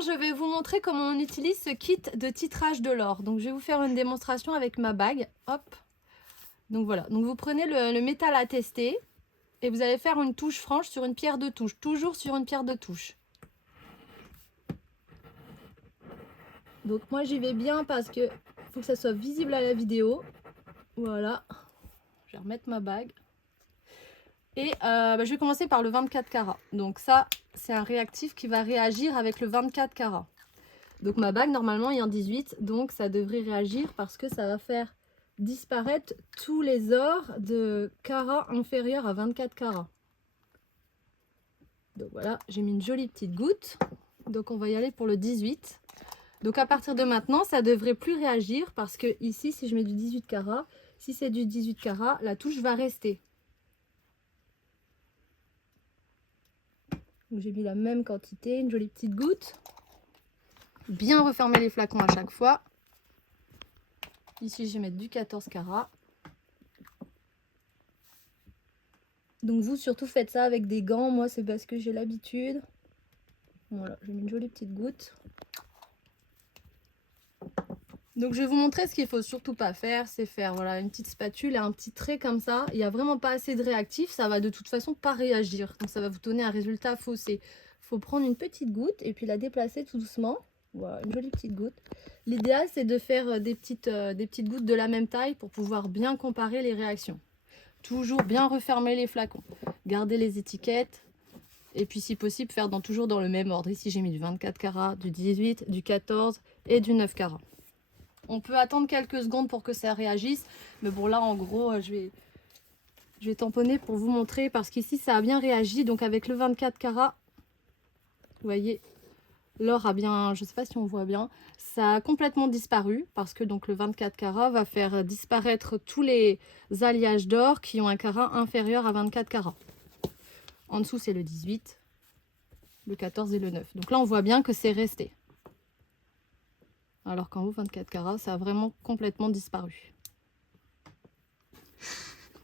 maintenant, je vais vous montrer comment on utilise ce kit de titrage de l'or. Donc, je vais vous faire une démonstration avec ma bague. Hop. Donc, voilà. Donc, vous prenez le métal à tester et vous allez faire une touche franche sur une pierre de touche. Toujours sur une pierre de touche. Donc, moi, j'y vais bien parce que faut que ça soit visible à la vidéo. Voilà. Je vais remettre ma bague. Et je vais commencer par le 24 carats. Donc ça, c'est un réactif qui va réagir avec le 24 carats. Donc ma bague, normalement, est en 18. Donc ça devrait réagir parce que ça va faire disparaître tous les ors de carats inférieurs à 24 carats. Donc voilà, j'ai mis une jolie petite goutte. Donc on va y aller pour le 18. Donc à partir de maintenant, ça devrait plus réagir parce que ici, si je mets du 18 carats, si c'est du 18 carats, la touche va rester. J'ai mis la même quantité, une jolie petite goutte. Bien refermer les flacons à chaque fois. Ici, je vais mettre du 14 carats. Donc vous, surtout faites ça avec des gants. Moi, c'est parce que j'ai l'habitude. Voilà, j'ai mis une jolie petite goutte. Donc je vais vous montrer ce qu'il faut surtout pas faire, c'est faire voilà, une petite spatule et un petit trait comme ça. Il n'y a vraiment pas assez de réactif, ça va de toute façon pas réagir. Donc ça va vous donner un résultat faussé. Il faut prendre une petite goutte et puis la déplacer tout doucement. Voilà, une jolie petite goutte. L'idéal, c'est de faire des petites gouttes de la même taille pour pouvoir bien comparer les réactions. Toujours bien refermer les flacons. Garder les étiquettes. Et puis si possible, faire toujours dans le même ordre. Ici, j'ai mis du 24 carats, du 18, du 14 et du 9 carats. On peut attendre quelques secondes pour que ça réagisse. Mais bon, là, en gros, je vais tamponner pour vous montrer. Parce qu'ici, ça a bien réagi. Donc, avec le 24 carats, vous voyez, l'or a bien, je ne sais pas si on voit bien, ça a complètement disparu. Parce que donc le 24 carats va faire disparaître tous les alliages d'or qui ont un carat inférieur à 24 carats. En dessous, c'est le 18, le 14 et le 9. Donc là, on voit bien que c'est resté. Alors qu'en haut, 24 carats, ça a vraiment complètement disparu.